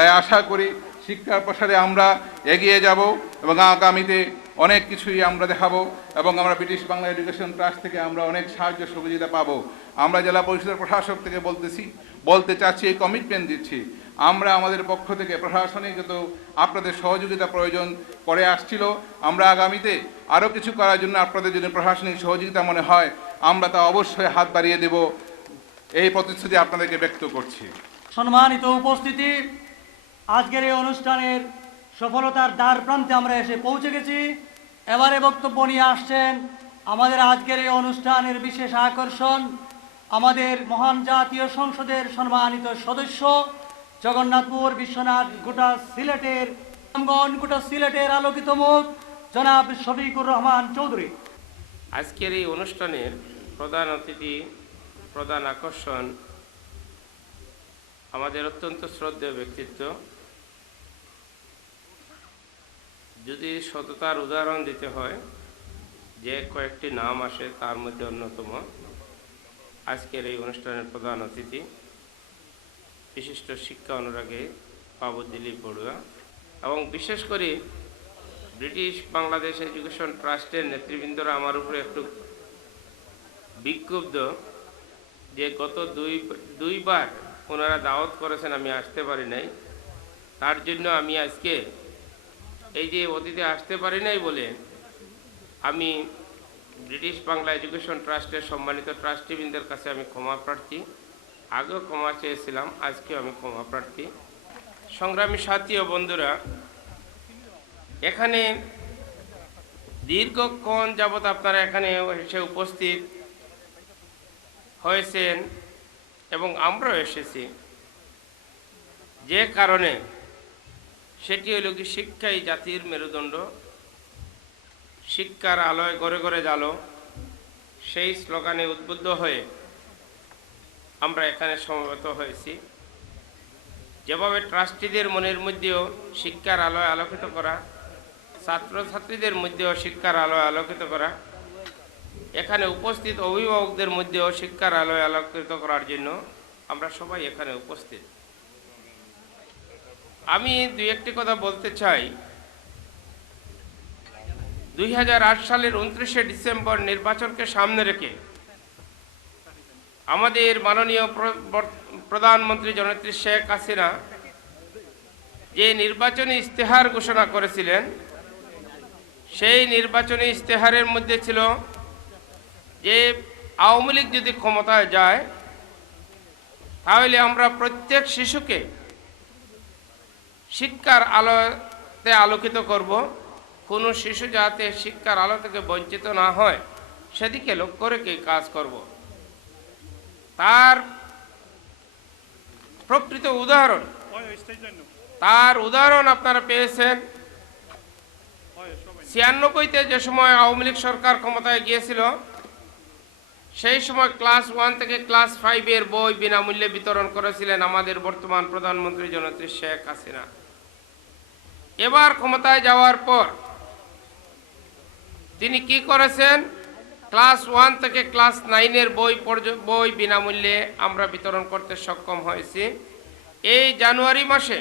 তাই আশা করি শিক্ষার প্রসারে আমরা এগিয়ে যাব এবং আগামীতে অনেক কিছুই আমরা দেখাবো এবং আমরা ব্রিটিশ বাংলা এডুকেশন ট্রাস্ট থেকে আমরা অনেক সাহায্য সুবিধা পাবো। আমরা জেলা পরিষদের প্রশাসক থেকে বলতে চাচ্ছি, এই কমিটমেন্ট দিচ্ছি, আমরা আমাদের পক্ষ থেকে প্রশাসনিকগত আপনাদের সহযোগিতা প্রয়োজন করে আসছিল। আমরা আগামীতে আরও কিছু করার জন্য আপনাদের যদি প্রশাসনিক সহযোগিতা মনে হয় আমরা তা অবশ্যই হাত বাড়িয়ে দেব, এই প্রতিশ্রুতি আপনাদেরকে ব্যক্ত করছি। সম্মানিত উপস্থিতি, আজকের এই অনুষ্ঠানের সফলতার দ্বার প্রান্তে আমরা এসে পৌঁছে গেছি। এবারে বক্তব্য নিয়ে আসছেন আমাদের আজকের এই অনুষ্ঠানের বিশেষ আকর্ষণ, আমাদের মহান জাতীয় সংসদের সম্মানিত সদস্য, জগন্নাথপুর বিশ্বনাথ গোটা সিলেটের আলোকিত মুখ জনাব শফিকুর রহমান চৌধুরী। আজকের এই অনুষ্ঠানের প্রধান অতিথি, প্রধান আকর্ষণ আমাদের অত্যন্ত শ্রদ্ধেয় ব্যক্তিত্ব। যদি সততার উদাহরণ দিতে হয়, যে কয়েকটি নাম আসে তার মধ্যে অন্যতম আজকের এই অনুষ্ঠানের প্রধান অতিথি, বিশিষ্ট শিক্ষা অনুরাগী বাবু দিলীপ বড়ুয়া, এবং বিশেষ করে ব্রিটিশ বাংলাদেশ এডুকেশন ট্রাস্টের নেতৃবৃন্দরা আমার উপরে একটু বিক্ষুব্ধ যে গত দুইবার ওনারা দাওয়াত করেছেন, আমি আসতে পারি নাই। তার জন্য আমি আজকে এই যে অতিথি আসতে পারি নাই বলে আমি ব্রিটিশ বাংলা এডুকেশন ট্রাস্টের সম্মানিত ট্রাস্টিবৃন্দের কাছে আমি ক্ষমা প্রার্থী। আগেও ক্ষমা চেয়েছিলাম, আজকেও আমি ক্ষমা প্রার্থী। সংগ্রামী সাথী ও বন্ধুরা, এখানে দীর্ঘক্ষণ যাবৎ আপনারা এখানে এসে উপস্থিত হয়েছেন এবং আমরাও এসেছি, যে কারণে সেটি হল কি শিক্ষাই জাতির মেরুদণ্ড, শিক্ষার আলোয় ঘরে ঘরে জালো, সেই স্লোগানে উদ্বুদ্ধ হয়ে আমরা এখানে সমবেত হয়েছি। যেভাবে ট্রাস্টিদের মনের মধ্যেও শিক্ষার আলোয় আলোকিত করা, ছাত্রছাত্রীদের মধ্যেও শিক্ষার আলোয় আলোকিত করা, এখানে উপস্থিত অভিভাবকদের মধ্যেও শিক্ষার আলোয় আলোকিত করার জন্য আমরা সবাই এখানে উপস্থিত। আমি দুই একটি কথা বলতে চাই। 2008 সালের 29শে ডিসেম্বর নির্বাচনকে সামনে রেখে আমাদের মাননীয় প্রধানমন্ত্রী জননেত্রী শেখ হাসিনা যে নির্বাচনী ইশতেহার ঘোষণা করেছিলেন, সেই নির্বাচনী ইশতেহারের মধ্যে ছিল যে আওয়ামী লীগ যদি ক্ষমতায় যায় তাহলে আমরা প্রত্যেক শিশুকে শিক্ষার আলোতে আলোকিত করব, কোনো শিশু যাতে শিক্ষার আলো থেকে বঞ্চিত না হয় সেদিকে লক্ষ্য রেখে কাজ করব। তার প্রকৃত উদাহরণ আপনারা পেয়েছেন। 96-তে যে সময় আওয়ামী লীগ সরকার ক্ষমতায় গিয়েছিল, সেই সময় ক্লাস 1 থেকে ক্লাস 5-এর বই বিনামূল্যে বিতরণ করেছিলেন আমাদের বর্তমান প্রধানমন্ত্রী জননেত্রী শেখ হাসিনা। এবার ক্ষমতায় যাওয়ার পর তিনি কি করেছেন, ক্লাস 1 থেকে ক্লাস 9-এর বই বিনামূল্যে আমরা বিতরণ করতে সক্ষম হয়েছি। এই জানুয়ারি মাসে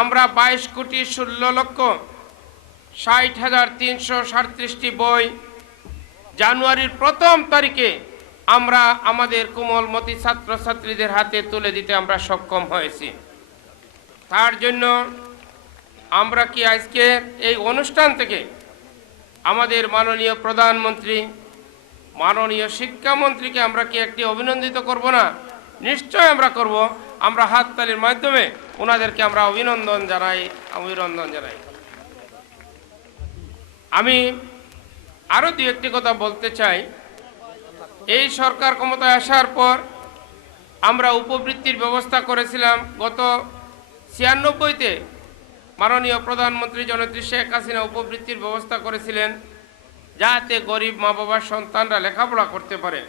আমরা 22,16,60,337টি বই জানুয়ারির 1ম তারিখে আমরা আমাদের কোমলমতি ছাত্রছাত্রীদের হাতে তুলে দিতে আমরা সক্ষম হয়েছি। তার জন্য আমরা কি আজকে এই অনুষ্ঠান থেকে আমাদের মাননীয় প্রধানমন্ত্রী, মাননীয় শিক্ষামন্ত্রীকে আমরা কি একটি অভিনন্দিত করব না? নিশ্চয় আমরা করব। আমরা হাততালির মাধ্যমে ওনাদেরকে আমরা অভিনন্দন জানাই। আমি আরও দু একটি কথা বলতে চাই। এই সরকার ক্ষমতায় আসার পর আমরা উপবৃত্তির ব্যবস্থা করেছিলাম। গত 96-তে মাননীয় প্রধানমন্ত্রী জননেত্রী শেখ হাসিনা উপবৃত্তির ব্যবস্থা করেছিলেন যাতে গরিব মা বাবার সন্তানরা লেখাপড়া করতে পারে।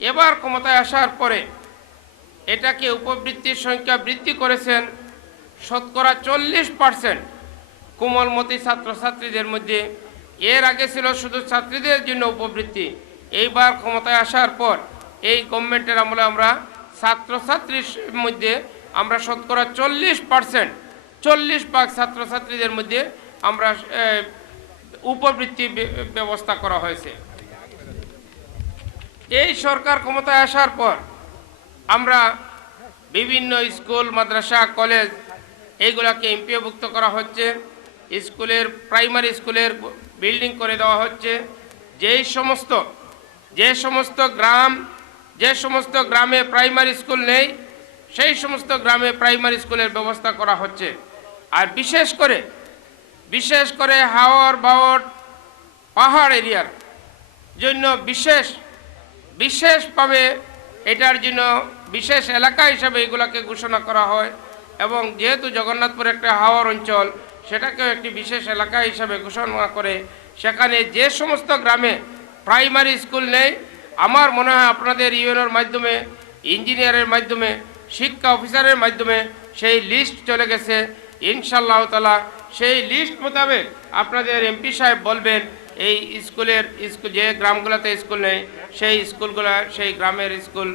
এবার ক্ষমতায় আসার পরে এটাকে উপবৃত্তির সংখ্যা বৃদ্ধি করেছেন শতকরা 40% কোমলমতি ছাত্রছাত্রীদের মধ্যে। এর আগে ছিল শুধু ছাত্রীদের জন্য উপবৃত্তি। এইবার ক্ষমতায় আসার পর এই গভর্নমেন্টের আমলে আমরা ছাত্রছাত্রীর মধ্যে আমরা শতকরা 40% ছাত্রছাত্রীদের মধ্যে আমরা উপবৃত্তি ব্যবস্থা করা হয়েছে। এই সরকার ক্ষমতায় আসার পর আমরা বিভিন্ন স্কুল, মাদ্রাসা, কলেজ এইগুলাকে এমপিওভুক্ত করা হচ্ছে। স্কুলের প্রাইমারি স্কুলের বিল্ডিং করে দেওয়া হচ্ছে। যে সমস্ত গ্রামে প্রাইমারি স্কুল নেই সেই সমস্ত গ্রামে প্রাইমারি স্কুলের ব্যবস্থা করা হচ্ছে। আর বিশেষ করে হাওড় বাওড় পাহাড় এরিয়ার জন্য বিশেষভাবে এটার জন্য বিশেষ এলাকা হিসাবে এগুলাকে ঘোষণা করা হয়। এবং যেহেতু জগন্নাথপুর একটা হাওড় অঞ্চল, সেটাকেও একটি বিশেষ এলাকা হিসাবে ঘোষণা করে সেখানে যে সমস্ত গ্রামে প্রাইমারি স্কুল নেই, আমার মনে হয় আপনাদের ইউএনওর মাধ্যমে, ইঞ্জিনিয়ারের মাধ্যমে, শিক্ষা অফিসারের মাধ্যমে সেই লিস্ট চলে গেছে। ইনশাআল্লাহ তাআলা সেই লিস্ট মোতাবেক আপনাদের এমপি সাহেব বলবেন এই যে গ্রামগুলোতে স্কুল নেই সেই গ্রামের স্কুল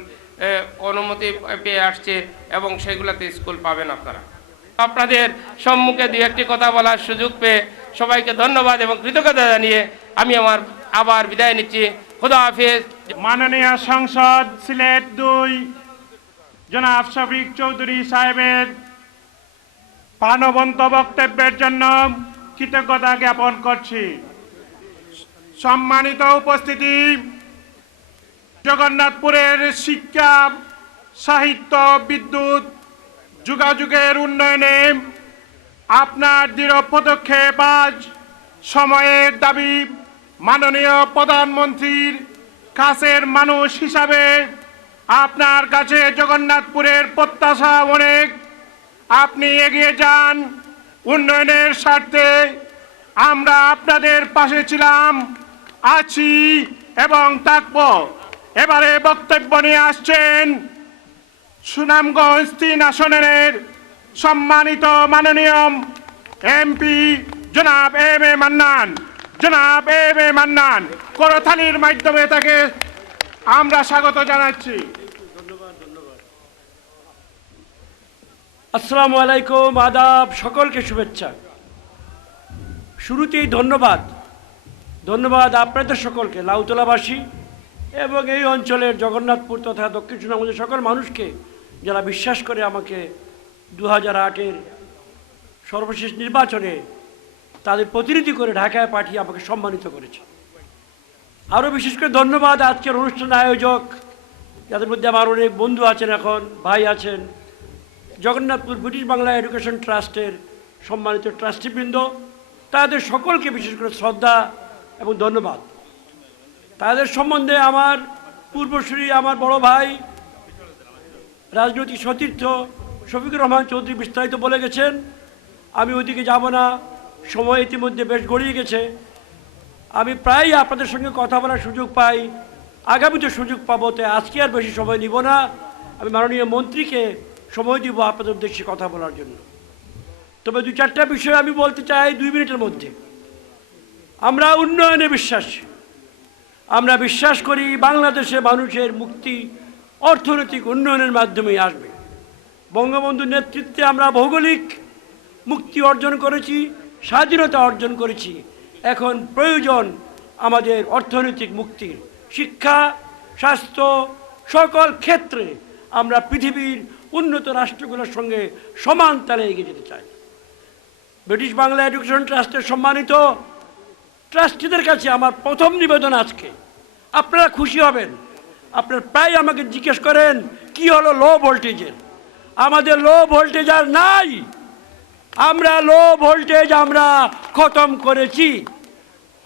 অনুমতি পেয়ে আসছে এবং সেগুলোতে স্কুল পাবেন আপনারা। আপনাদের সম্মুখে দু একটি কথা বলার সুযোগ পেয়ে সবাইকে ধন্যবাদ এবং কৃতজ্ঞতা জানিয়ে আমি আবার বিদায় নিচ্ছি। খুদা হাফেজ। মাননীয় সংসদ সিলেট 2 জনাব শফিক চৌধুরী সাহেবের প্রাণবন্ত বক্তব্যের জন্য কৃতজ্ঞতা জ্ঞাপন করছি। সম্মানিত উপস্থিতি, জগন্নাথপুরের শিক্ষা, সাহিত্য, বিদ্যুৎ, যোগাযোগের উন্নয়নে আপনার দৃঢ় পদক্ষেপ আজ সময়ের দাবি। মাননীয় প্রধানমন্ত্রীর কাছের মানুষ হিসাবে আপনার কাছে জগন্নাথপুরের প্রত্যাশা অনেক। আপনি এগিয়ে যান উন্নয়নের স্বার্থে। আমরা আপনাদের পাশে ছিলাম, আছি এবং থাকব। এবারে বক্তব্য নিয়ে আসছেন সুনামগঞ্জ 3 আসনের সম্মানিত মাননীয় এমপি জনাব এম এ মান্নান। করতালির মাধ্যমে তাকে আমরা স্বাগত জানাচ্ছি। আসসালামু আলাইকুম, আদাব, সকলকে শুভেচ্ছা। শুরুতেই ধন্যবাদ আপনাদের সকলকে, লাউতলাবাসী এবং এই অঞ্চলের জগন্নাথপুর তথা দক্ষিণ সুনামগঞ্জের সকল মানুষকে যারা বিশ্বাস করে আমাকে 2008-এর সর্বশেষ নির্বাচনে তাদের প্রতিনিধি করে ঢাকায় পাঠিয়ে আমাকে সম্মানিত করেছে। আরও বিশেষ করে ধন্যবাদ আজকের অনুষ্ঠান আয়োজক, যাদের মধ্যে আমার অনেক বন্ধু আছেন, এখন ভাই আছেন, জগন্নাথপুর ব্রিটিশ বাংলা এডুকেশন ট্রাস্টের সম্মানিত ট্রাস্টিবৃন্দ, তাদের সকলকে বিশেষ করে শ্রদ্ধা এবং ধন্যবাদ। তাদের সম্বন্ধে আমার পূর্বসূরি, আমার বড় ভাই রাজনৈতিক সতীর্থ শফিকুর রহমান চৌধুরী বিস্তারিত বলে গেছেন। আমি ওইদিকে যাব না, সময় ইতিমধ্যে বেশ গড়িয়ে গেছে। আমি প্রায়ই আপনাদের সঙ্গে কথা বলার সুযোগ পাই, আগামীতে সুযোগ পাবো, তাই আজকে আর বেশি সময় নিব না। আমি মাননীয় মন্ত্রীকে সময় দিব আপনাদের উদ্দেশ্যে কথা বলার জন্য। তবে 2-4টা বিষয় আমি বলতে চাই 2 মিনিটের মধ্যে। আমরা উন্নয়নে বিশ্বাসী। আমরা বিশ্বাস করি বাংলাদেশে মানুষের মুক্তি অর্থনৈতিক উন্নয়নের মাধ্যমেই আসবে। বঙ্গবন্ধুর নেতৃত্বে আমরা ভৌগোলিক মুক্তি অর্জন করেছি, স্বাধীনতা অর্জন করেছি। এখন প্রয়োজন আমাদের অর্থনৈতিক মুক্তির। শিক্ষা, স্বাস্থ্য, সকল ক্ষেত্রে আমরা পৃথিবীর উন্নত রাষ্ট্রগুলোর সঙ্গে সমান তালে এগিয়ে যেতে চাই। ব্রিটিশ বাংলা এডুকেশন ট্রাস্টের সম্মানিত ট্রাস্টিদের কাছে আমার প্রথম নিবেদন আজকে, আপনারা খুশি হবেন। আপনারা প্রায় আমাকে জিজ্ঞেস করেন কি হলো লো ভোল্টেজের। আমাদের লো ভোল্টেজ আর নাই। আমরা লো ভোল্টেজ আমরা খতম করেছি।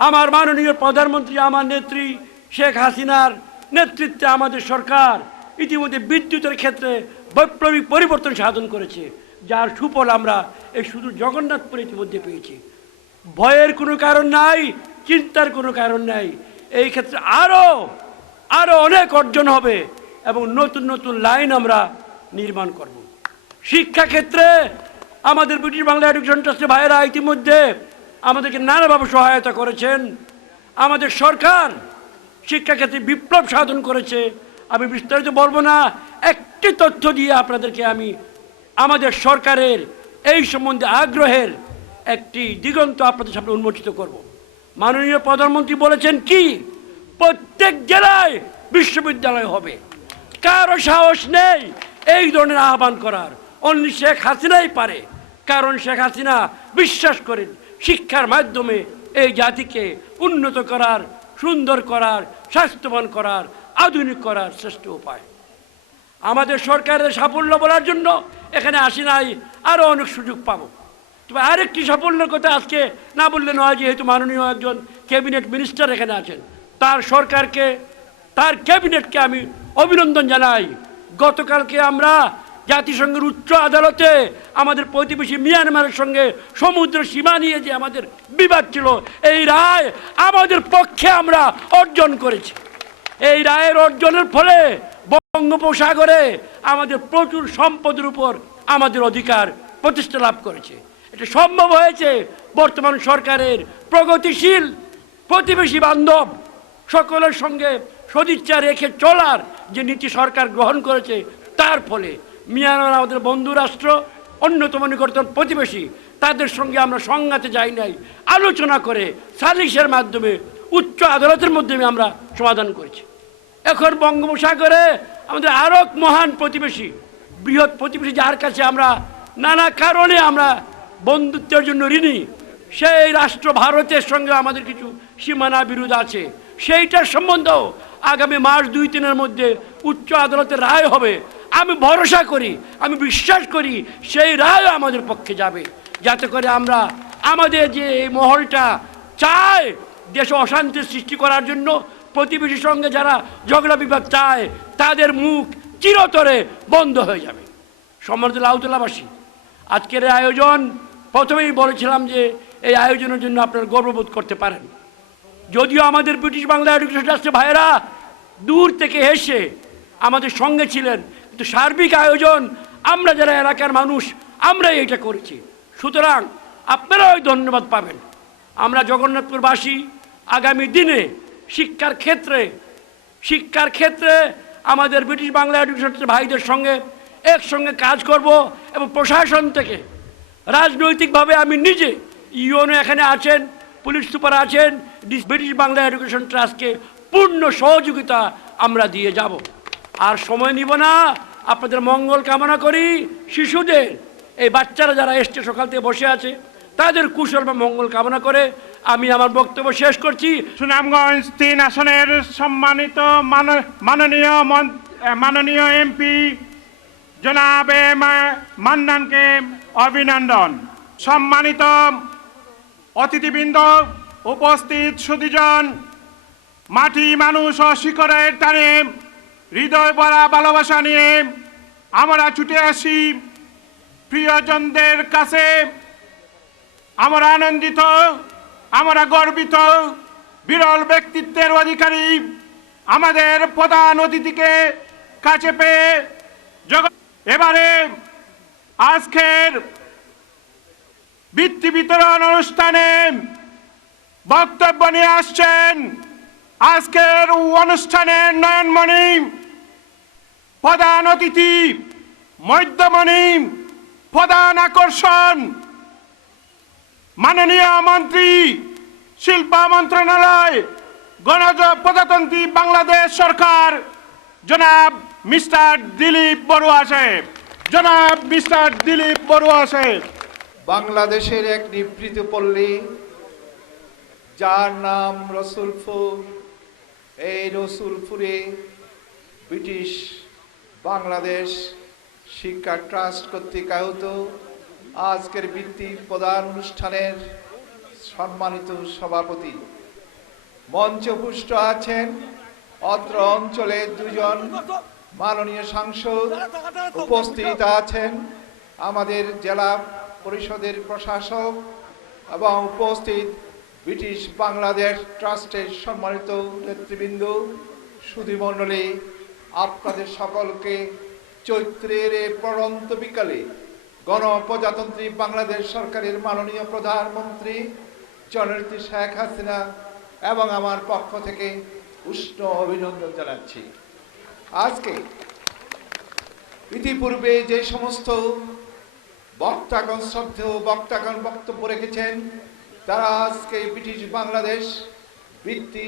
আমার মাননীয় প্রধানমন্ত্রী, আমার নেত্রী শেখ হাসিনার নেতৃত্বে আমাদের সরকার ইতিমধ্যে বিদ্যুতের ক্ষেত্রে বৈপ্লবিক পরিবর্তন সাধন করেছে, যার সুফল আমরা এই শুধু জগন্নাথপুরে ইতিমধ্যে পেয়েছি। ভয়ের কোনো কারণ নাই, চিন্তার কোনো কারণ নাই। এই ক্ষেত্রে আরও অনেক অর্জন হবে এবং নতুন নতুন লাইন আমরা নির্মাণ করব। শিক্ষা ক্ষেত্রে আমাদের ব্রিটিশ বাংলা এডুকেশন ট্রাস্টের ভাইয়েরা ইতিমধ্যে আমাদেরকে নানাভাবে সহায়তা করেছেন। আমাদের সরকার শিক্ষাক্ষেত্রে বিপ্লব সাধন করেছে। আমি বিস্তারিত বলবো না, একটি তথ্য দিয়ে আপনাদেরকে আমি আমাদের সরকারের এই সম্বন্ধে আগ্রহের একটি দিগন্ত আপনাদের সামনে উন্মোচিত করব। মাননীয় প্রধানমন্ত্রী বলেছেন কি, প্রত্যেক জেলায় বিশ্ববিদ্যালয় হবে। কারো সাহস নেই এই ধরনের আহ্বান করার, অনলি শেখ হাসিনাই পারে। কারণ শেখ হাসিনা বিশ্বাস করেন শিক্ষার মাধ্যমে এই জাতিকে উন্নত করার, সুন্দর করার, স্বাস্থ্যবান করার, আধুনিক করার শ্রেষ্ঠ উপায়। আমাদের সরকারের সাফল্য বলার জন্য এখানে আসি নাই, আরও অনেক সুযোগ পাবো। তবে আরেকটি সাফল্যের কথা আজকে না বললে নয়, যেহেতু মাননীয় একজন ক্যাবিনেট মিনিস্টার এখানে আছেন, তার সরকারকে, তার ক্যাবিনেটকে আমি অভিনন্দন জানাই। গতকালকে আমরা জাতিসংঘের উচ্চ আদালতে আমাদের প্রতিবেশী মিয়ানমারের সঙ্গে সমুদ্র সীমা নিয়ে যে আমাদের বিবাদ ছিল, এই রায় আমাদের পক্ষে আমরা অর্জন করেছি। এই রায়ের অর্জনের ফলে বঙ্গোপসাগরে আমাদের প্রচুর সম্পদের উপর আমাদের অধিকার প্রতিষ্ঠা লাভ করেছে। এটা সম্ভব হয়েছে বর্তমান সরকারের প্রগতিশীল, প্রতিবেশী বান্ধব, সকলের সঙ্গে সদিচ্ছা রেখে চলার যে নীতি সরকার গ্রহণ করেছে, তার ফলে মিয়ানমার আমাদের বন্ধু রাষ্ট্র, অন্যতম নিকটতম প্রতিবেশী, তাদের সঙ্গে আমরা সংঘাতে যাই নাই, আলোচনা করে সালিশের মাধ্যমে উচ্চ আদালতের মাধ্যমে আমরা সমাধান করেছি। এখন বঙ্গোপসাগরে আমাদের আরও মহান প্রতিবেশী, বৃহৎ প্রতিবেশী, যার কাছে আমরা নানা কারণে আমরা বন্ধুত্বের জন্য ঋণী, সেই রাষ্ট্র ভারতের সঙ্গে আমাদের কিছু সীমানা বিরোধ আছে। সেইটার সম্বন্ধেও আগামী মাস 2-3 মধ্যে উচ্চ আদালতের রায় হবে। আমি ভরসা করি, আমি বিশ্বাস করি সেই রায় আমাদের পক্ষে যাবে, যাতে করে আমরা আমাদের যে এই মহলটা চায় দেশে অশান্তির সৃষ্টি করার জন্য, প্রতিবেশীর সঙ্গে যারা ঝগড়া বিবাদ চায়, তাদের মুখ চিরতরে বন্ধ হয়ে যাবে। সম্মানিত লাউতলাবাসী, আজকের এই আয়োজন, প্রথমেই বলেছিলাম যে এই আয়োজনের জন্য আপনারা গর্ববোধ করতে পারেন। যদিও আমাদের ব্রিটিশ বাংলা এডুকেশন ট্রাস্টের ভাইয়েরা দূর থেকে এসে আমাদের সঙ্গে ছিলেন, কিন্তু সার্বিক আয়োজন আমরা যারা এলাকার মানুষ আমরাই এটা করেছি। সুতরাং আপনারাও ধন্যবাদ পাবেন। আমরা জগন্নাথপুরবাসী আগামী দিনে শিক্ষার ক্ষেত্রে আমাদের ব্রিটিশ বাংলা এডুকেশন ভাইদের সঙ্গে একসঙ্গে কাজ করব, এবং প্রশাসন থেকে রাজনৈতিকভাবে আমি নিজে, ইউএনও এখানে আছেন, পুলিশ সুপার আছেন, ব্রিটিশ বাংলা এডুকেশন ট্রাস্টকে পূর্ণ সহযোগিতা আমরা দিয়ে যাব। আর সময় নিব না, আপনাদের মঙ্গল কামনা করি। শিশুদের, এই বাচ্চারা যারা এসছে সকাল থেকে বসে আছে, তাদের কুশল বা মঙ্গল কামনা করে আমি আমার বক্তব্য শেষ করছি। সুনামগঞ্জ 3 আসনের সম্মানিত মাননীয় এমপি জনাব মান্নানকে অভিনন্দন। সম্মানিত অতিথিবৃন্দ, উপস্থিত সুধীজন, মাটি মানুষ ও শিকড়ের টানে হৃদয় ভরা ভালোবাসা নিয়ে আমরা ছুটে আসি প্রিয়জনদের কাছে। আমরা আনন্দিত, আমরা গর্বিত, বিরল ব্যক্তিত্বের অধিকারী আমাদের প্রধান অতিথিকে কাছে পেয়ে। এবারে আজকের বৃত্তি বিতরণ অনুষ্ঠানে বক্তব্য নিয়ে আসছেন আজকের অনুষ্ঠানের নয়নমণি, প্রধান অতিথি, মধ্যমণি, প্রধান আকর্ষণ, মাননীয় মন্ত্রী, শিল্প মন্ত্রণালয়, গণপ্রজাতন্ত্রী বাংলাদেশ সরকার, জনাব মিস্টার দিলীপ বড়ুয়া সাহেব। জনাব মিস্টার দিলীপ বড়ুয়া সাহেব। বাংলাদেশের এক নিভৃত পল্লী যার নাম রসুলপুর। এই রসুলপুরে ব্রিটিশ বাংলাদেশ শিক্ষা ট্রাস্ট কর্তৃক আয়োজিত আজকের বৃত্তি প্রদান অনুষ্ঠানের সম্মানিত সভাপতি, মঞ্চপুষ্ট আছেন অত্র অঞ্চলের 2 জন মাননীয় সাংসদ, উপস্থিত আছেন আমাদের জেলা পরিষদের প্রশাসক এবং উপস্থিত ব্রিটিশ বাংলাদেশ ট্রাস্টের সম্মানিত নেতৃবৃন্দ, সুধীমণ্ডলী, আপনাদের সকলকে চৈত্রের পড়ন্ত বিকালে গণপ্রজাতন্ত্রী বাংলাদেশ সরকারের মাননীয় প্রধানমন্ত্রী জননেত্রী শেখ হাসিনা এবং আমার পক্ষ থেকে উষ্ণ অভিনন্দন জানাচ্ছি। আজকে ইতিপূর্বে যে সমস্ত বক্তাগণ শ্রদ্ধেয় বক্তাগণ বক্তব্য রেখেছেন, তারা আজকে ব্রিটিশ বাংলাদেশ বৃত্তি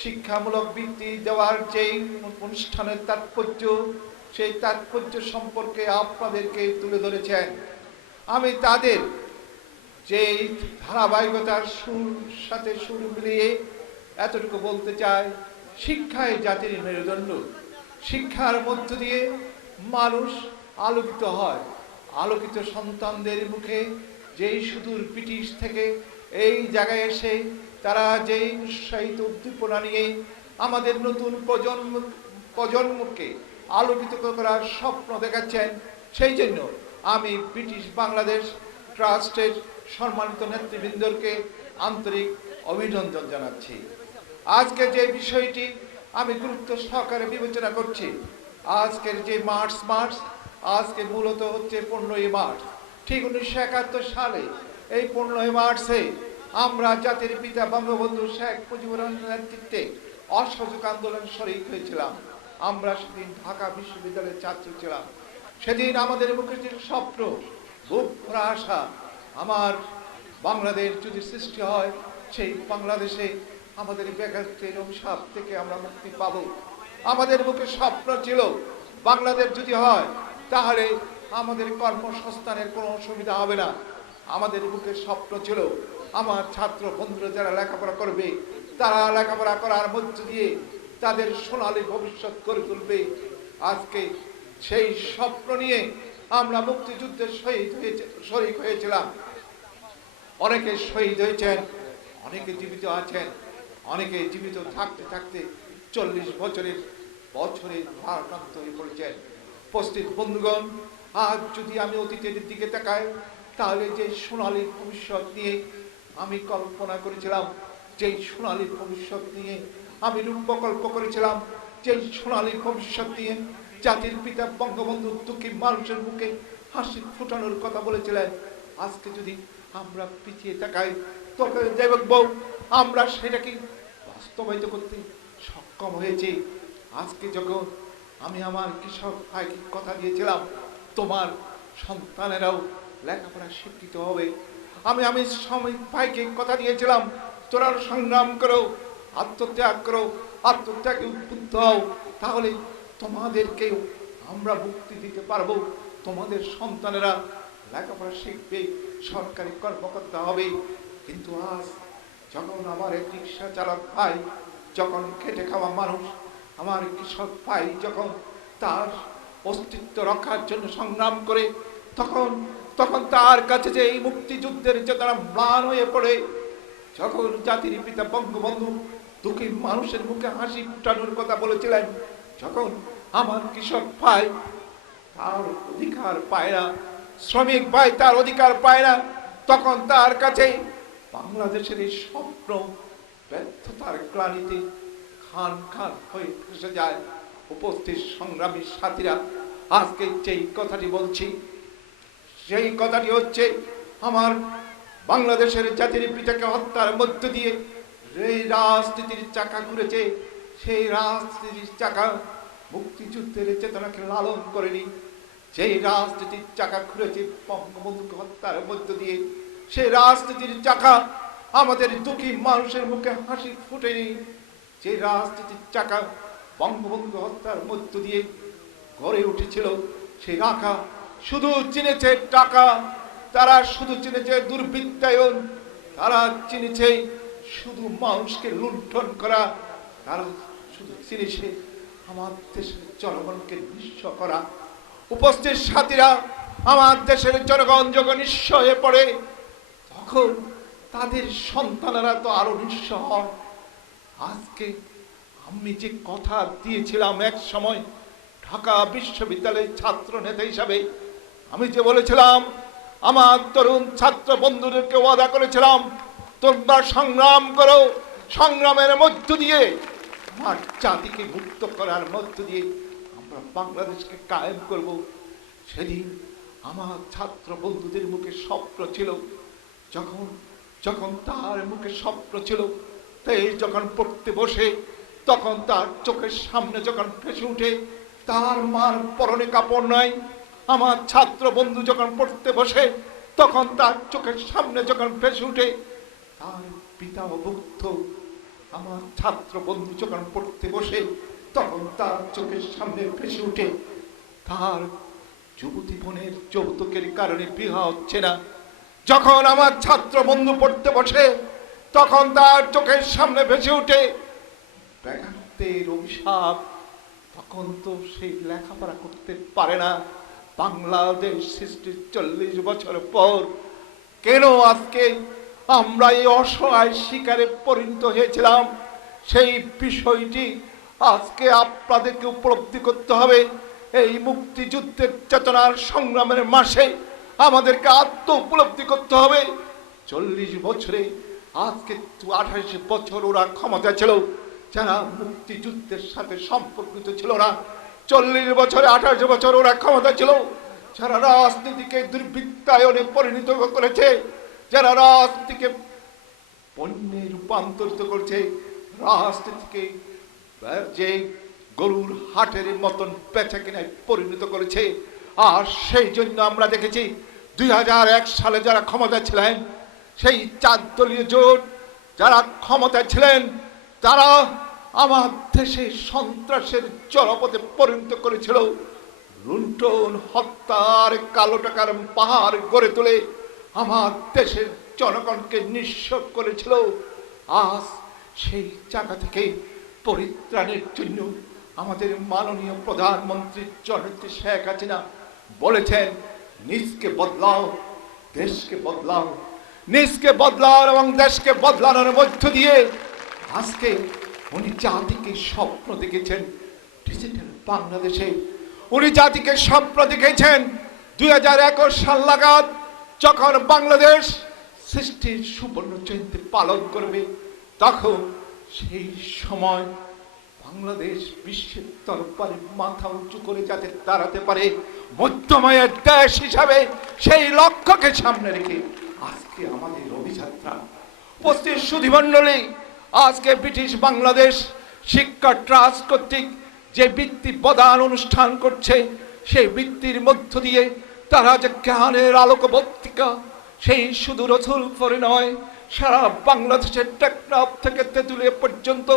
শিক্ষামূলক বৃত্তি দেওয়ার যে অনুষ্ঠানের তাৎপর্য, সেই তাৎপর্য সম্পর্কে আপনাদেরকে তুলে ধরেছেন। আমি তাদের যে ধারাবাহিকতার সাথে সুর মিলিয়ে এতটুকু বলতে চাই, শিক্ষাই জাতির মেরুদণ্ড। শিক্ষার মধ্য দিয়ে মানুষ আলোকিত হয়। আলোকিত সন্তানদের মুখে যেই সুদূর ব্রিটিশ থেকে এই জায়গায় এসে তারা যেই উৎসাহিত উদ্দীপনা নিয়ে আমাদের নতুন প্রজন্মকে আলোকিত করার স্বপ্ন দেখাচ্ছেন, সেই জন্য আমি ব্রিটিশ বাংলাদেশ ট্রাস্টের সম্মানিত নেতৃবৃন্দকে আন্তরিক অভিনন্দন জানাচ্ছি। আজকে যে বিষয়টি আমি গুরুত্ব সহকারে বিবেচনা করছি, আজকের যে মার্চ আজকে মূলত হচ্ছে 15ই মার্চ। ঠিক 1971 সালে এই 15ই মার্চে আমরা জাতির পিতা বঙ্গবন্ধু শেখ মুজিবুর রহমানের নেতৃত্বে অসহযোগ আন্দোলন শরিক হয়েছিলাম। আমরা সেদিন ঢাকা বিশ্ববিদ্যালয়ের ছাত্র ছিলাম। সেদিন আমাদের মুখে ছিল স্বপ্ন, বুক ভরা আশা, আমার বাংলাদেশ যদি সৃষ্টি হয়, সেই বাংলাদেশে আমাদের বেকারত্বের অভিশাপ থেকে আমরা মুক্তি পাব। আমাদের মুখে স্বপ্ন ছিল, বাংলাদেশ যদি হয় তাহলে আমাদের কর্মসংস্থানের কোনো অসুবিধা হবে না। আমাদের মুখে স্বপ্ন ছিল, আমার ছাত্র বন্ধুরা যারা লেখাপড়া করবে, তারা লেখাপড়া করার মধ্য দিয়ে তাদের সোনালী ভবিষ্যৎ করে তুলবে। আজকে সেই স্বপ্ন নিয়ে আমরা মুক্তিযুদ্ধের শহীদ হয়েছিলাম। অনেকে শহীদ হয়েছেন, অনেকে জীবিত আছেন, অনেকে জীবিত থাকতে থাকতে 40 বছরে ভারাক্রান্ত হয়ে পড়েছেন। উপস্থিত বন্ধুগণ, আজ যদি আমি অতীতের দিকে তাকাই, তাহলে যে সোনালী ভবিষ্যৎ নিয়ে আমি কল্পনা করেছিলাম, যেই সোনালী ভবিষ্যৎ নিয়ে আমি রূপকল্প করেছিলাম, যেই সোনালী ভবিষ্যৎ নিয়ে জাতির পিতা বঙ্গবন্ধু দুঃখী মানুষের মুখে হাসি ফোটানোর কথা বলেছিলেন, আজকে যদি আমরা পিছিয়ে তাকাই তবে দেখব আমরা সেটাকে বাস্তবায়িত করতে সক্ষম হয়েছি। আজকে যখন আমি আমার কৃষক ভাইকে কথা দিয়েছিলাম, তোমার সন্তানেরাও লেখাপড়া শিক্ষিত হবে, আমি শ্রমিক ভাইকে কথা দিয়েছিলাম, তোরা সংগ্রাম করো, আত্মত্যাগ করো, আত্মত্যাগে উদ্বুদ্ধ হও, তাহলে তোমাদেরকেও আমরা মুক্তি দিতে পারবো, তোমাদের সন্তানেরা লেখাপড়া শিখবে, সরকারি কর্মকর্তা হবে। কিন্তু আজ যখন আমার এক রিক্সা চালক ভাই, যখন খেটে খাওয়া মানুষ, আমার কৃষক ভাই যখন তার অস্তিত্ব রক্ষার জন্য সংগ্রাম করে, তখন তার কাছে যে এই মুক্তিযুদ্ধের চেতনা ম্লান হয়ে পড়ে, যখন জাতির পিতা বঙ্গবন্ধু দুঃখী মানুষের মুখে হাসি ফুটানোর কথা বলেছিলেন, যখন আমার কৃষক ভাই তার অধিকার পায় না, শ্রমিক ভাই তার অধিকার পায় না, তখন তার কাছে বাংলাদেশের এই স্বপ্ন ব্যর্থতার গ্লানিতে খান খান হয়ে ফেসে যায়। উপস্থিত সংগ্রামী সাথীরা, আজকে যেই কথাটি বলছি, সেই কথাটি হচ্ছে আমার বাংলাদেশের জাতির পিতাকে হত্যার মধ্য দিয়ে এই রাজনীতির চাকা ঘুরেছে, সেই রাজনীতির চাকা মুক্তিযুদ্ধের চেতনাকে লালন করেনি। সেই রাজনীতির চাকা ঘুরেছে বঙ্গবন্ধুকে হত্যার মধ্য দিয়ে, সেই রাজনীতির চাকা আমাদের দুঃখী মানুষের মুখে হাসি ফুটেনি। যে রাজনীতির চাকা বঙ্গবন্ধু হত্যার মধ্য দিয়ে গড়ে উঠেছিল, সেই রাখা শুধু চিনেছে টাকা, তারা শুধু চিনেছে দুর্বৃত্তায়ন, তারা চিনেছে শুধু মানুষকে লুণ্ঠন করা, তারা শুধু চিনেছে আমার দেশের জনগণকে নিঃস্ব করা। উপস্থিত সাথীরা, আমার দেশের জনগণ যখন নিঃস্ব হয়ে পড়ে, তখন তাদের সন্তানেরা তো আরো নিঃস্ব হয়। আজকে আমি যে কথা দিয়েছিলাম এক সময় ঢাকা বিশ্ববিদ্যালয়ের ছাত্র নেতা হিসাবে, আমি যে বলেছিলাম, আমার তরুণ ছাত্র বন্ধুদেরকে ওয়াদা করেছিলাম, তোমরা সংগ্রাম করো, সংগ্রামের মধ্য দিয়ে আমার জাতিকে মুক্ত করার মধ্য দিয়ে আমরা বাংলাদেশকে কায়েম করব। সেদিন আমার ছাত্র বন্ধুদের মুখে স্বপ্ন ছিল, যখন তার মুখে স্বপ্ন ছিল, তাই যখন পড়তে বসে, তখন তার চোখের সামনে যখন ভেসে উঠে তার মার পরনে কাপড় নাই, আমার ছাত্র বন্ধু যখন পড়তে বসে তখন তার চোখের সামনে যখন ভেসে উঠে তার পিতা অভুক্ত, আমার ছাত্র বন্ধু যখন পড়তে বসে তখন তার চোখের সামনে ভেসে উঠে তার যুবতী বোনের যৌতুকের কারণে বিবাহ হচ্ছে না। যখন আমার ছাত্র বন্ধু পড়তে বসে তখন তার চোখের সামনে ভেসে উঠে বেকারত্বের অভিশাপ, তখন তো সেই লেখাপড়া করতে পারে না। বাংলাদেশ সৃষ্টির 40 বছর পর কেন আজকে আমরা এই অসহায় শিকারে পরিণত হয়েছিলাম, সেই বিষয়টি আজকে আপনাদেরকে উপলব্ধি করতে হবে। এই মুক্তিযুদ্ধের চেতনার সংগ্রামের মাসে আমাদেরকে আত্ম উপলব্ধি করতে হবে। 40 বছরে আজকে 28 বছর ওরা ক্ষমতা ছিল, যারা মুক্তিযুদ্ধের সাথে সম্পর্কিত ছিল না। 40 বছরে 28 বছর ওরা ক্ষমতা ছিল, যারা রাজনীতিকে দুর্বৃত্তায়নে পরিণত করেছে, যারা রাজনীতিকে পণ্যে রূপান্তরিত করেছে, রাজনীতিকে যে গরুর হাটের মতন বেচা কেনায় পরিণত করেছে। আর সেই জন্য আমরা দেখেছি 2001 সালে যারা ক্ষমতা ছিলেন, সেই 4 দলীয় জোট যারা ক্ষমতা ছিলেন, তারা আমার দেশে সন্ত্রাসের জলপথে পরিণত করেছিল। লুণ্ঠন, হত্যার, কালো টাকার পাহাড় গড়ে তুলে আমার দেশের জনগণকে নিঃস্ব করেছিল। আজ সেই জায়গা থেকে পরিত্রাণের জন্য আমাদের মাননীয় প্রধানমন্ত্রী জননেত্রী শেখ হাসিনা বলেছেন, নিজকে বদলাও, দেশকে বদলাও। নিজকে বদলাও এবং দেশকে বদলানোর মধ্য দিয়ে আজকে উনি জাতিকে স্বপ্ন দেখেছেন ডিজিটাল বাংলাদেশে। উনি জাতিকে স্বপ্ন দেখেছেন 2021 সাল নাগাদ যখন বাংলাদেশ সৃষ্টির সুবর্ণ জয়ন্তী পালন করবে, তখন সেই সময় বাংলাদেশ বিশ্বের দরবারে মাথা উঁচু করে যাতে দাঁড়াতে পারে মধ্যময়ের দেশ হিসাবে, সেই লক্ষ্যকে সামনে রেখে আজকে আমাদের অভিযাত্রা। উপস্থিত সুধীমণ্ডলী, আজকে ব্রিটিশ বাংলাদেশ শিক্ষা ট্রাস্ট কর্তৃক যে বৃত্তি প্রদান অনুষ্ঠান করছে, সেই বৃত্তির মধ্য দিয়ে তারা যে জ্ঞানের আলোকবর্তিকা, সেই শুধু রসুলপুরে নয়, সারা বাংলাদেশের টেকনাফ থেকে তেঁতুলিয়া পর্যন্ত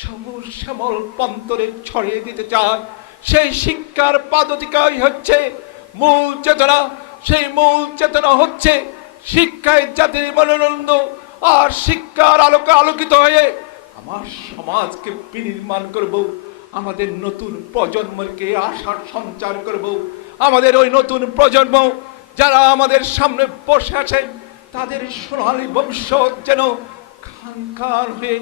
সবুজ শ্যামল প্রান্তরে ছড়িয়ে দিতে চায়। সেই শিক্ষার পাদতিকাই হচ্ছে মূল চেতনা। সেই মূল চেতনা হচ্ছে শিক্ষায় জাতির মনোনন্দ, আর শিক্ষার আলোকে আলোকিত হয়ে আমার সমাজকে বিনির্মাণ করব, আমাদের নতুন প্রজন্মকে আশার সঞ্চার করব। আমাদের ওই নতুন প্রজন্ম যারা আমাদের সামনে বসে আছেন, তাদের সোনালী ভবিষ্যৎ যেন খান খান হয়ে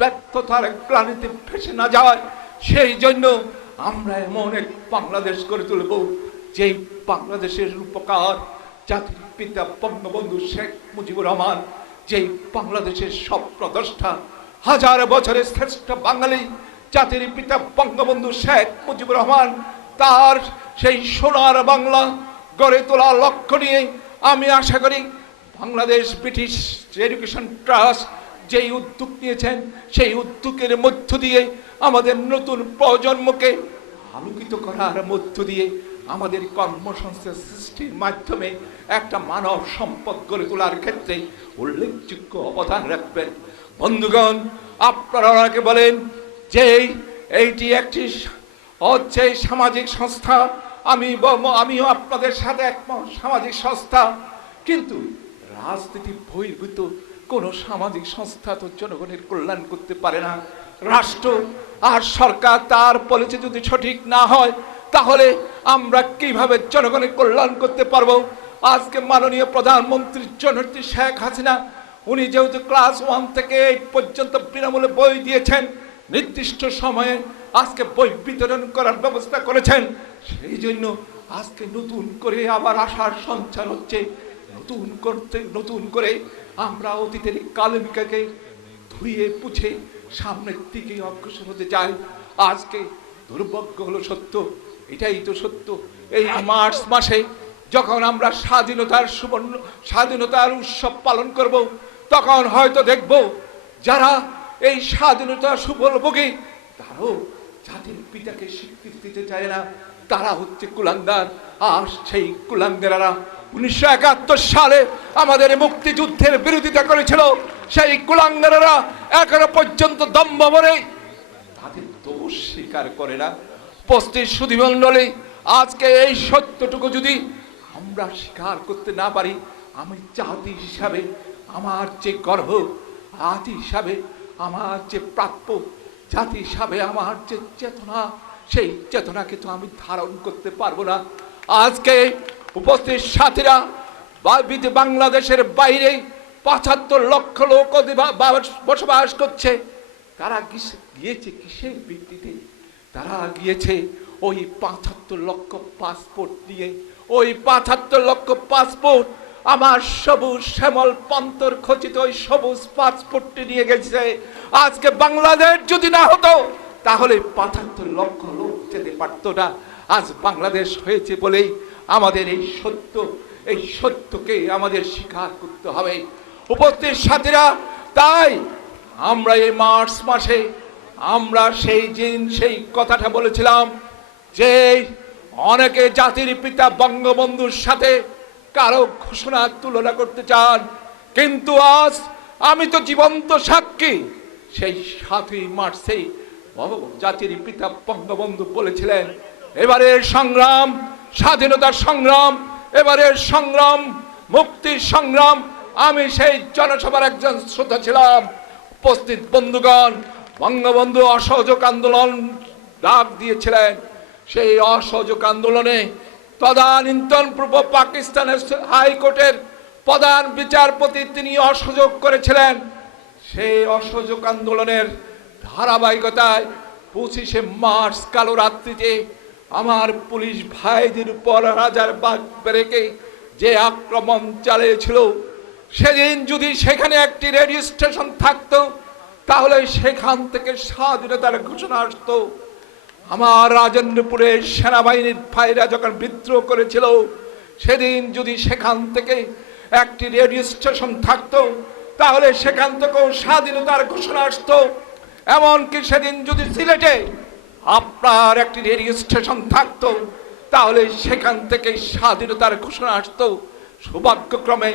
ব্যর্থতার গ্লানিতে ফেসে না যায়, সেই জন্য আমরা এমন এক বাংলাদেশ গড়ে তুলব যেই বাংলাদেশের রূপকার জাতির পিতা বঙ্গবন্ধু শেখ মুজিবুর রহমান, যেই বাংলাদেশের স্বপ্নদ্রষ্টা, হাজার বছরের শ্রেষ্ঠ বাঙালি জাতির পিতা বঙ্গবন্ধু শেখ মুজিবুর রহমান, তার সেই সোনার বাংলা গড়ে তোলার লক্ষ্য নিয়ে আমি আশা করি বাংলাদেশ ব্রিটিশ এডুকেশন ট্রাস্ট যেই উদ্যোগ নিয়েছেন, সেই উদ্যোগের মধ্য দিয়ে আমাদের নতুন প্রজন্মকে আলোকিত করার মধ্য দিয়ে আমাদের কর্মসংস্থান সৃষ্টির মাধ্যমে একটা মানব সম্পদ গড়ে তোলার ক্ষেত্রে উল্লেখযোগ্য অবদান রাখবেন। বন্ধুগণ, আপনারা ওনাকে বলেন যে এইটি একটি হচ্ছে সামাজিক সংস্থা, আমিও আপনাদের সাথে একমত, সামাজিক সংস্থা, কিন্তু রাজনীতি বহির্ভূত কোন সামাজিক সংস্থা তো জনগণের কল্যাণ করতে পারে না। রাষ্ট্র আর সরকার তার পলিসি যদি সঠিক না হয়, তাহলে আমরা কিভাবে জনগণের কল্যাণ করতে পারবো? আজকে মাননীয় প্রধানমন্ত্রী জননেত্রী শেখ হাসিনা, উনি যেহেতু ক্লাস 1 থেকে 8 পর্যন্ত বিনামূল্যে বই দিয়েছেন, নির্দিষ্ট সময়ে আজকে বই বিতরণ করার ব্যবস্থা করেছেন, সেই জন্য আজকে নতুন করে আবার আশার সঞ্চার হচ্ছে। নতুন করে আমরা অতীতের কালমিকাকে ধুয়ে পুছে সামনের দিকে অগ্রসর হতে চাই। আজকে দুর্ভাগ্য হলো সত্য, এটাই তো সত্য, এই মার্চ মাসে যখন আমরা স্বাধীনতার উৎসব পালন করব, তখন হয়তো দেখব যারা এই স্বাধীনতা সুফলভোগী, তারাও জাতির পিতাকে স্বীকৃতি দিতে চায় না, তারা হচ্ছে কুলাঙ্গার। আর সেই কুলাঙ্গারেরা 1971 সালে আমাদের মুক্তিযুদ্ধের বিরোধিতা করেছিল। সেই কুলাঙ্গারেরা এখনো পর্যন্ত দম্ভ ভরে তাদের দোষ স্বীকার করে না। উপস্থিত সুধীমণ্ডলী, আজকে এই সত্যটুকু যদি আমরা স্বীকার করতে না পারি, আমি জাতি হিসাবে আমার যে গর্ব, জাতি হিসাবে আমার যে প্রাপ্য, জাতি হিসাবে আমার যে চেতনা, সেই চেতনাকে তো আমি ধারণ করতে পারবো না। আজকে উপস্থিত সাথীরা বাংলাদেশের বাইরে ৭৫ লক্ষ লোক বসবাস করছে। তারা গিয়েছে কিসের ভিত্তিতে? তারা গিয়েছে ওই ৭৫ লক্ষ পাসপোর্ট নিয়ে। ওই ৭৫ লক্ষ পাসপোর্ট আমার সবুজ শ্যামল পন্তর খচিত ওই সবুজ পাসপোর্টটি নিয়ে গেছে। আজকে বাংলাদেশ যদি না হতো তাহলে ৭৫ লক্ষ লোক যেতে পারতো না। আজ বাংলাদেশ হয়েছে বলেই আমাদের এই সত্যকে আমাদের স্বীকার করতে হবে। উপস্থিত সাথীরা, তাই আমরা এই মার্চ মাসে আমরা সেই কথাটা বলেছিলাম যে অনেকে জাতির পিতা বঙ্গবন্ধুর সাথে কারো ঘোষণার তুলনা করতে চান, কিন্তু আজ আমি তো জীবন্ত সাক্ষী। সেই ৭ই মার্চে জাতির পিতা বঙ্গবন্ধু বলেছিলেন, এবারের সংগ্রাম স্বাধীনতার সংগ্রাম, এবারের সংগ্রাম মুক্তির সংগ্রাম। আমি সেই জনসভার একজন শ্রোতা ছিলাম। উপস্থিত বন্ধুগণ, বঙ্গবন্ধু অসহযোগ আন্দোলন ডাক দিয়েছিলেন। সেই অসহযোগ আন্দোলনে তদানীন্তন পূর্ব পাকিস্তানের হাইকোর্টের প্রধান বিচারপতি তিনি অসহযোগ করেছিলেন। সেই অসহযোগ আন্দোলনের ধারাবাহিকতায় 25শে মার্চ কালো রাত্রিতে আমার পুলিশ ভাইদের উপর রাজারবাগ ব্যারেকে যে আক্রমণ চালিয়েছিল, সেদিন যদি সেখানে একটি রেডিও স্টেশন থাকতো তাহলে সেখান থেকে স্বাধীনতার ঘোষণা আসতো। আমার রাজেন্দ্রপুরের সেনাবাহিনীর ভাইরা যখন বিদ্রোহ করেছিল, সেদিন যদি সেখান থেকে একটি রেডিও স্টেশন থাকতো তাহলে সেখান থেকেও স্বাধীনতার ঘোষণা আসতো। এমনকি সেদিন যদি সিলেটে আপনার একটি রেডিও স্টেশন থাকতো তাহলে সেখান থেকে স্বাধীনতার ঘোষণা আসতো। সৌভাগ্যক্রমে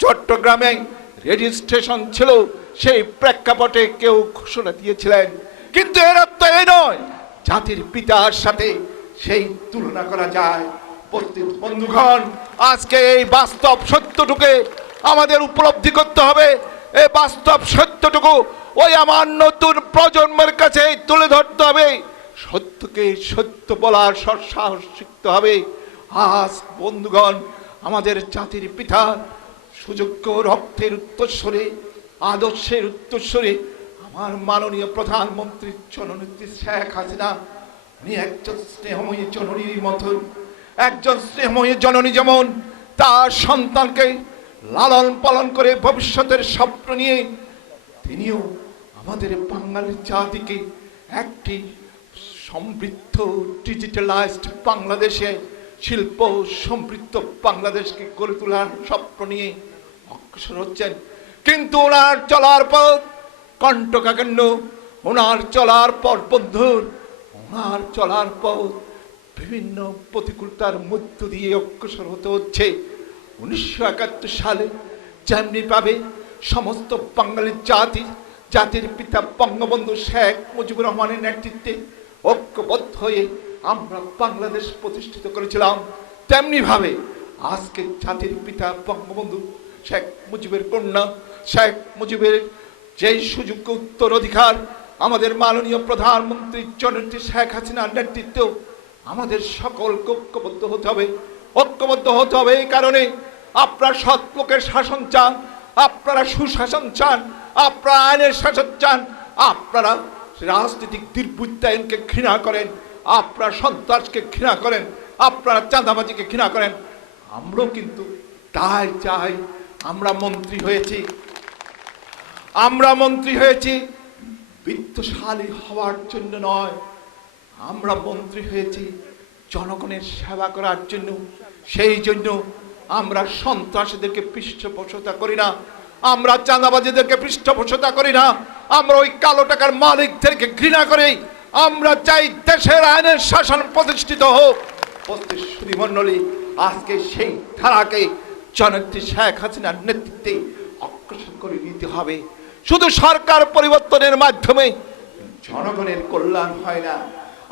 চট্টগ্রামে রেডিও স্টেশন ছিল, সেই প্রেক্ষাপটে কেউ ঘোষণা দিয়েছিলেন। কিন্তু এর অর্থ এই নয় জাতির পিতার সাথে সেই তুলনা করা যায়। উপস্থিত বন্ধুগণ, আজকে এই বাস্তব সত্যটুকু আমাদের উপলব্ধি করতে হবে। এই বাস্তব সত্যটুকু ওই আমার নতুন প্রজন্মের কাছে তুলে ধরতে হবে। সত্যকে সত্য বলার সাহস শিখতে হবে। আজ বন্ধুগণ, আমাদের জাতির পিতা সুযোগ্য রক্তের উত্তরস্বরে, আদর্শের উত্তরস্বরে আমার মাননীয় প্রধানমন্ত্রী জননেত্রী শেখ হাসিনা, উনি একজন স্নেহময়ী জননীর মতন, একজন স্নেহময়ী জননী যেমন তার সন্তানকে লালন পালন করে ভবিষ্যতের স্বপ্ন নিয়ে তিনিও আমাদের বাঙালি জাতিকে একটি সমৃদ্ধ ডিজিটালাইজড বাংলাদেশে, শিল্প সমৃদ্ধ বাংলাদেশকে গড়ে তোলার স্বপ্ন নিয়ে অগ্রসর হচ্ছেন। কিন্তু ওনার চলার পথ কণ্টকাকীর্ণ, ওনার চলার পথ বন্ধুর, ওনার চলার পথ বিভিন্ন প্রতিকূলতার মধ্য দিয়ে অগ্রসর হতে হচ্ছে। 1971 সালে যেমনি পাবে সমস্ত বাঙালি জাতির পিতা বঙ্গবন্ধু শেখ মুজিবুর রহমানের নেতৃত্বে ঐক্যবদ্ধ হয়ে আমরা বাংলাদেশ প্রতিষ্ঠিত করেছিলাম, তেমনি ভাবে আজকে জাতির পিতা বঙ্গবন্ধু শেখ মুজিবের কন্যা শেখ মুজিবের যেই সুযোগ উত্তরাধিকার আমাদের মাননীয় প্রধানমন্ত্রী জননেত্রী শেখ হাসিনার নেতৃত্ব, আমাদের সকলকে ঐক্যবদ্ধ হতে হবে। ঐক্যবদ্ধ হতে হবে এই কারণে, আপনারা সৎ লোকের শাসন চান, আপনারা সুশাসন চান, আপনারা আইনের শাসন চান, আপনারা রাজনৈতিক দুর্বৃত্তায়নকে ঘৃণা করেন, আপনারা সন্ত্রাসকে ঘৃণা করেন, আপনারা চাঁদাবাজিকে ঘৃণা করেন। আমরাও কিন্তু তাই চাই। আমরা মন্ত্রী হয়েছি বিত্তশালী হওয়ার জন্য নয়, আমরা মন্ত্রী হয়েছি জনগণের সেবা করার জন্য। সেই জন্য আমরা সন্ত্রাসীদেরকে পৃষ্ঠপোষকতা করি না, আমরা চাঁদাবাজীদেরকে পৃষ্ঠপোষকতা করি না, আমরা ওই কালো টাকার মালিকদেরকে ঘৃণা করি। আমরা চাই দেশের আইনের শাসন প্রতিষ্ঠিত হোক। উপস্থিত মণ্ডলী, আজকে সেই ধারাকে জননেত্রী শেখ হাসিনার নেতৃত্বে অগ্রসর করে নিতে হবে। শুধু সরকার পরিবর্তনের মাধ্যমে জনগণের কল্যাণ হয় না।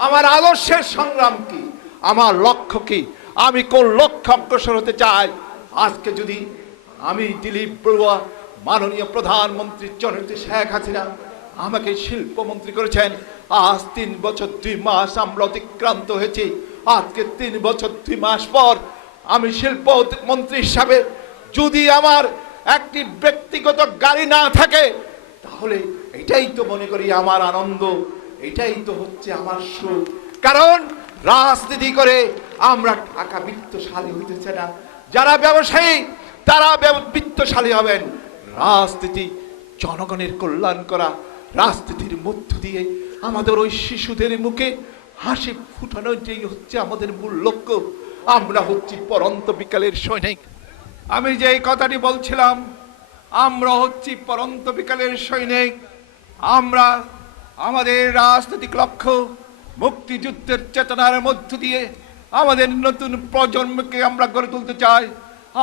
আমার আদর্শের সংগ্রাম কি, আমার লক্ষ্য কি, আমি কোন লক্ষ্য অগ্রসর হতে চাই। আজকে যদি আমি দিলীপ বড়ুয়া, মাননীয় প্রধানমন্ত্রী জননেত্রী শেখ হাসিনা আমাকে শিল্পমন্ত্রী করেছেন, আজ 3 বছর 2 মাস আমরা অতিক্রান্ত হয়েছি। আজকে 3 বছর 2 মাস পর আমি শিল্প মন্ত্রী হিসাবে যদি আমার একটি ব্যক্তিগত গাড়ি না থাকে, তাহলে এটাই তো মনে করি আমার আনন্দ, এটাই তো হচ্ছে আমার সুখ। কারণ রাজনীতি করে আমরা টাকা বিত্তশালী হইতেছে না। যারা ব্যবসায়ী তারা বিত্তশালী হবেন। রাজনীতি জনগণের কল্যাণ করা, রাজনীতির মধ্য দিয়ে আমাদের ওই শিশুদের মুখে হাসি ফুটানোটাই হচ্ছে আমাদের মূল লক্ষ্য। আমরা হচ্ছি পরন্ত বিকালের সৈনিক। আমি যে কথাটি বলছিলাম, আমরা হচ্ছি পরন্ত বিকালের সৈনিক। আমরা আমাদের রাজনৈতিক লক্ষ্য মুক্তিযুদ্ধের চেতনার মধ্য দিয়ে আমাদের নতুন প্রজন্মকে আমরা গড়ে তুলতে চাই।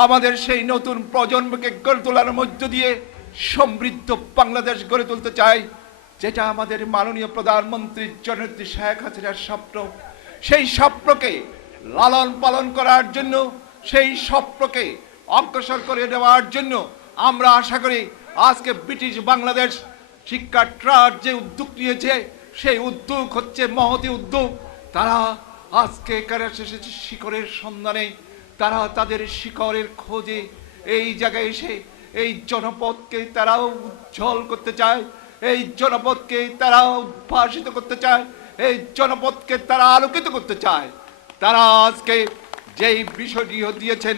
আমাদের সেই নতুন প্রজন্মকে গড়ে তোলার মধ্য দিয়ে সমৃদ্ধ বাংলাদেশ গড়ে তুলতে চাই, যেটা আমাদের মাননীয় প্রধানমন্ত্রী জননেত্রী শেখ হাসিনার স্বপ্ন। সেই স্বপ্নকে লালন পালন করার জন্য, সেই স্বপ্নকে অগ্রসর করে নেওয়ার জন্য আমরা আশা করি আজকে ব্রিটিশ বাংলাদেশ শিক্ষা ট্রাস্ট যে উদ্যোগ নিয়েছে, সেই উদ্যোগ হচ্ছে মহতী উদ্যোগ। তারা আজকে এসেছে শিকড়ের সন্ধানে, তারা তাদের শিকড়ের খোঁজে এই জায়গায় এসে এই জনপদকে তারা উজ্জ্বল করতে চায়, এই জনপদকে তারা উদ্ভাসিত করতে চায়, এই জনপদকে তারা আলোকিত করতে চায়। তারা আজকে যেই বিষয়টি দিয়েছেন,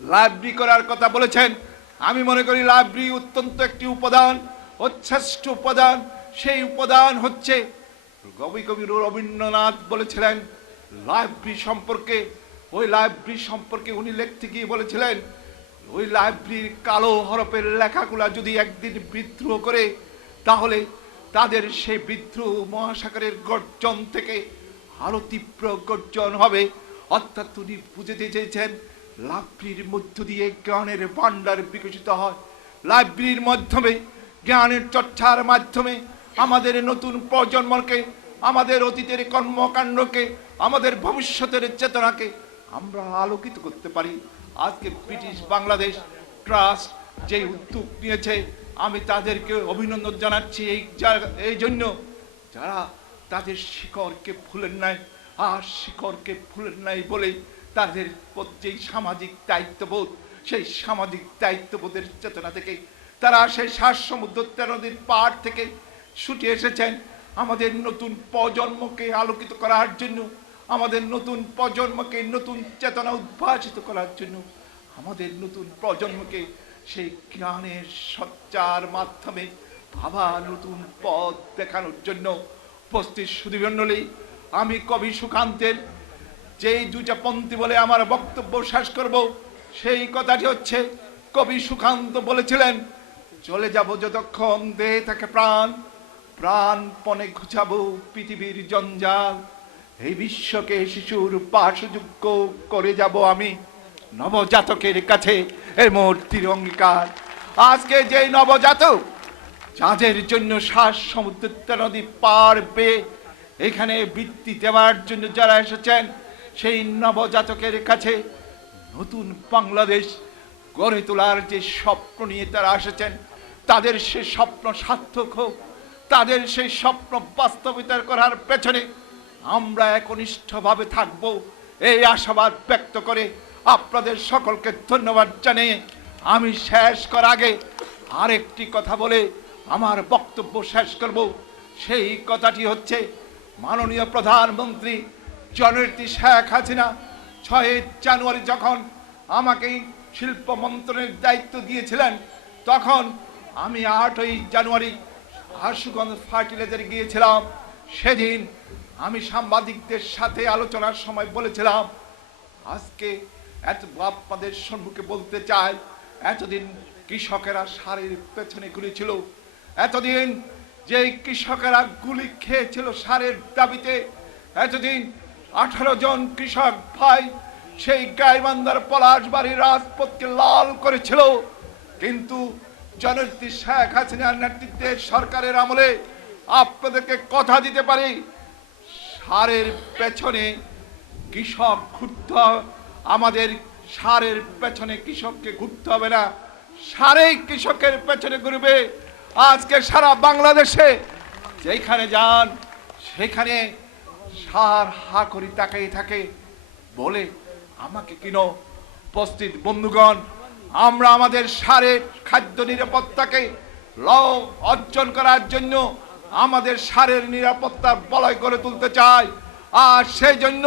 লাইব্রেরি করার কথা বলেছেন, আমি মনে করি লাইব্রেরি অত্যন্ত একটি উপাদান, শ্রেষ্ঠ উপাদান। সেই উপাদান হচ্ছে কবি রবীন্দ্রনাথ বলেছিলেন লাইব্রেরি সম্পর্কে, ওই লাইব্রেরি সম্পর্কে উনি লিখতে গিয়ে বলেছিলেন, ওই লাইব্রেরির কালো হরফের লেখাগুলা যদি একদিন বিদ্রোহ করে, তাহলে তাদের সেই বিদ্রোহ মহাসাগরের গর্জন থেকে আরো তীব্র গর্জন হবে। অর্থাৎ উনি বুঝতে চেয়েছেন লাইব্রেরির মধ্য দিয়ে জ্ঞানের ভান্ডার বিকশিত হয়। লাইব্রেরির মাধ্যমে, জ্ঞানের চর্চার মাধ্যমে আমাদের নতুন প্রজন্মকে, আমাদের অতীতের কর্মকাণ্ডকে, আমাদের ভবিষ্যতের চেতনাকে আমরা আলোকিত করতে পারি। আজকে ব্রিটিশ বাংলাদেশ ট্রাস্ট যে উদ্যোগ নিয়েছে, আমি তাদেরকে অভিনন্দন জানাচ্ছি এই জন্য, যারা তাদের শিকড়কে ভুলেন নাই। আর শিকড়কে ভুলেন নাই বলে তাদের যেই সামাজিক দায়িত্ববোধ, সেই সামাজিক দায়িত্ববোধের চেতনা থেকে তারা সেই 7 সমুদ্র 13 নদীর পাড় থেকে ছুটে এসেছেন আমাদের নতুন প্রজন্মকে আলোকিত করার জন্য, আমাদের নতুন প্রজন্মকে নতুন চেতনা উদ্ভাসিত করার জন্য, আমাদের নতুন প্রজন্মকে সেই জ্ঞানের সচ্চার মাধ্যমে আবার নতুন পথ দেখানোর জন্য। উপস্থিত সুধীমণ্ডলী, আমি কবি সুকান্তের যেই 2টা পংক্তি বলে আমার বক্তব্য শেষ করব, সেই কথাটি হচ্ছে, কবি সুকান্ত বলেছিলেন, চলে যাব যতক্ষণ দেহে থাকে প্রাণ, প্রাণপণে ঘুচাবো পৃথিবীর জঞ্জাল, এই বিশ্বকে শিশুর পাশযোগ্য করে যাব আমি নবজাতকের কাছে এই মূর্তির অঙ্গীকার। আজকে যে নবজাতক, যাদের জন্য 7 সমুদ্র 13 নদী পার পেয়ে এখানে বৃত্তি দেওয়ার জন্য যারা এসেছেন, সেই নবজাতকের কাছে নতুন বাংলাদেশ গড়ে তোলার যে স্বপ্ন নিয়ে তারা এসেছেন, তাদের সে স্বপ্ন সার্থক হোক, তাদের সেই স্বপ্ন বাস্তবিত করার পেছনে আমরা একনিষ্ঠভাবে থাকব, এই আশাবাদ ব্যক্ত করে আপনাদের সকলকে ধন্যবাদ জানিয়ে আমি শেষ করার আগে আরেকটি কথা বলে আমার বক্তব্য শেষ করব। সেই কথাটি হচ্ছে, মাননীয় প্রধানমন্ত্রী জননেত্রী শেখ হাসিনা 6 জানুয়ারি যখন আমাকে শিল্প মন্ত্রণের দায়িত্ব দিয়েছিলেন, তখন আমি 8 জানুয়ারি আশুগঞ্জ ফার্টিলাইজারে গিয়েছিলাম। সেদিন আমি সাংবাদিকদের সাথে আলোচনার সময় বলেছিলাম, আজকে আপনাদের সম্মুখে বলতে চাই, এতদিন কৃষকেরা সারের পেছনে ঘুরেছিল, এতদিন যে কৃষকেরা গুলি খেয়েছিল সারের দাবিতে, এতদিন 18 জন কৃষক ভাই সেই গাইবান্ধার পলাশবাড়ির রাজপথকে লাল করেছিল, কিন্তু জননেত্রী শেখ হাসিনার নেতৃত্বে সরকারের আমলে আপনাদেরকে কথা দিতে পারি, সারের পেছনে কৃষক ঘুরতে, আমাদের সারের পেছনে কৃষককে ঘুরতে হবে না, সারেই কৃষকের পেছনে ঘুরবে। আজকে সারা বাংলাদেশে যেখানে যান সেখানে সার হা করি তাকাই থাকে, বলে আমাকে কিনো। উপস্থিত বন্ধুগণ, আমরা আমাদের সারের খাদ্য নিরাপত্তাকে অর্জন করার জন্য আমাদের সারের নিরাপত্তার বলয় করে তুলতে চাই। আর সেই জন্য